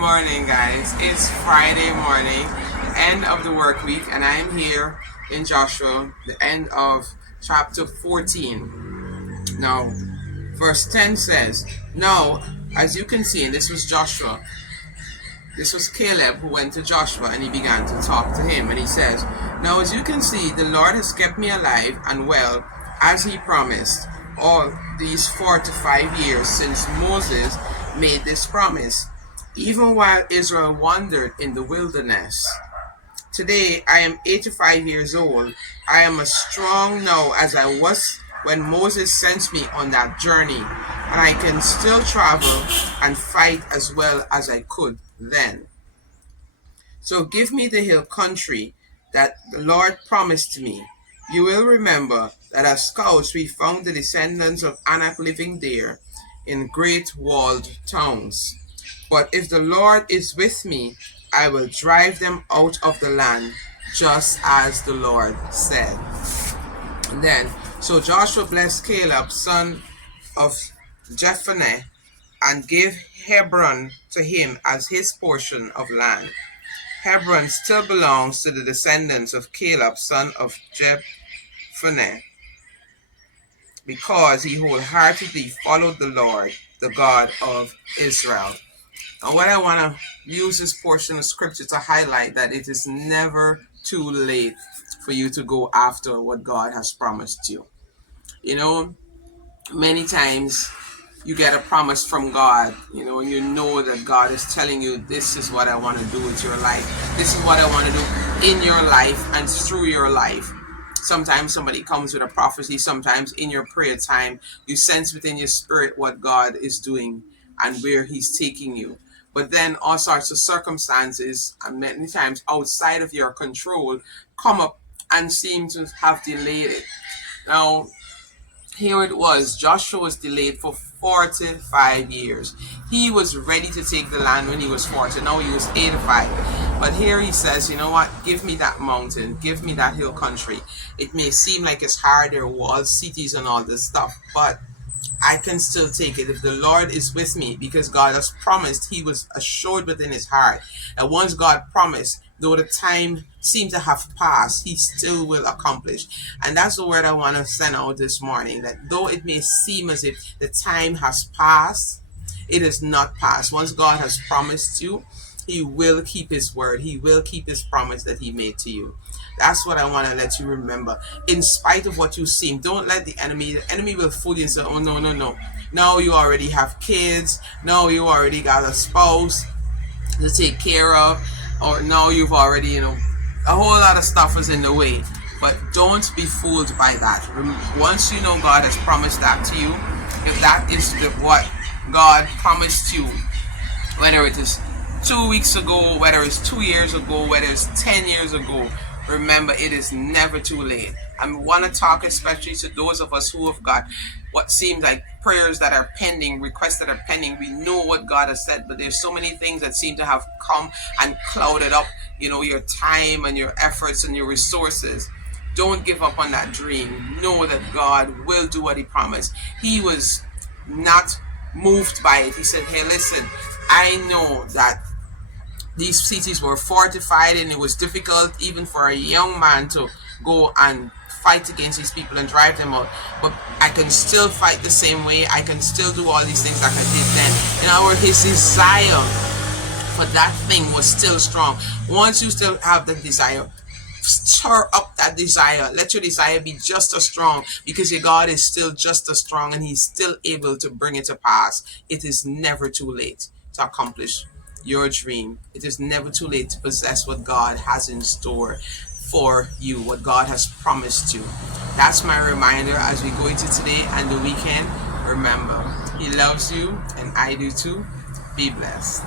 morning, guys. It's Friday morning, end of the work week, and I'm here in Joshua, the end of chapter 14. Now, verse 10 says, Now, as you can see, and this was Joshua, this was Caleb who went to Joshua and he began to talk to him. And he says, Now, as you can see, the Lord has kept me alive and well, as he promised, all these 4 to 5 years since Moses made this promise, even while Israel wandered in the wilderness. Today, I am 85 years old. I am as strong now as I was when Moses sent me on that journey, and I can still travel and fight as well as I could then. So give me the hill country that the Lord promised me. You will remember that as scouts we found the descendants of Anak living there in great walled towns. But if the Lord is with me, I will drive them out of the land, just as the Lord said. And then, so Joshua blessed Caleb, son of Jephunneh, and gave Hebron to him as his portion of land. Hebron still belongs to the descendants of Caleb, son of Jephunneh, because he wholeheartedly followed the Lord, the God of Israel. And what I want to use this portion of scripture to highlight that it is never too late for you to go after what God has promised you. You know, many times you get a promise from God, and you know that God is telling you, this is what I want to do with your life. This is what I want to do in your life and through your life. Sometimes somebody comes with a prophecy. Sometimes in your prayer time, you sense within your spirit what God is doing and where he's taking you. But then all sorts of circumstances, and many times outside of your control, come up and seem to have delayed it. Now, here it was. Joshua was delayed for 45 years. He was ready to take the land when he was 40. Now he was 85. But here he says, you know what? Give me that mountain. Give me that hill country. It may seem like it's hard. There are walls, cities, and all this stuff. But I can still take it if the Lord is with me, because God has promised. He was assured within his heart. And once God promised, though the time seemed to have passed, he still will accomplish. And that's the word I want to send out this morning, that though it may seem as if the time has passed, it is not passed. Once God has promised you, he will keep his word. He will keep his promise that he made to you. That's what I want to let you remember. In spite of what you seem, don't let the enemy will fool you and say, oh, no. Now you already have kids. Now you already got a spouse to take care of. Or now you've already, a whole lot of stuff is in the way. But don't be fooled by that. Once you know God has promised that to you, if that is what God promised you, whether it is 2 weeks ago, whether it's 2 years ago, whether it's 10 years ago, remember, it is never too late. I want to talk especially to those of us who have got what seems like prayers that are pending, requests that are pending. We know what God has said, but there's so many things that seem to have come and clouded up, your time and your efforts and your resources. Don't give up on that dream. Know that God will do what he promised. He was not moved by it. He said, hey, listen, I know that these cities were fortified and it was difficult even for a young man to go and fight against these people and drive them out. But I can still fight the same way. I can still do all these things like I did then. In other words, his desire for that thing was still strong. Once you still have the desire, stir up that desire. Let your desire be just as strong, because your God is still just as strong and he's still able to bring it to pass. It is never too late to accomplish your dream. It is never too late to possess what God has in store for you, what God has promised you. That's my reminder as we go into today and the weekend. Remember, he loves you and I do too. Be blessed.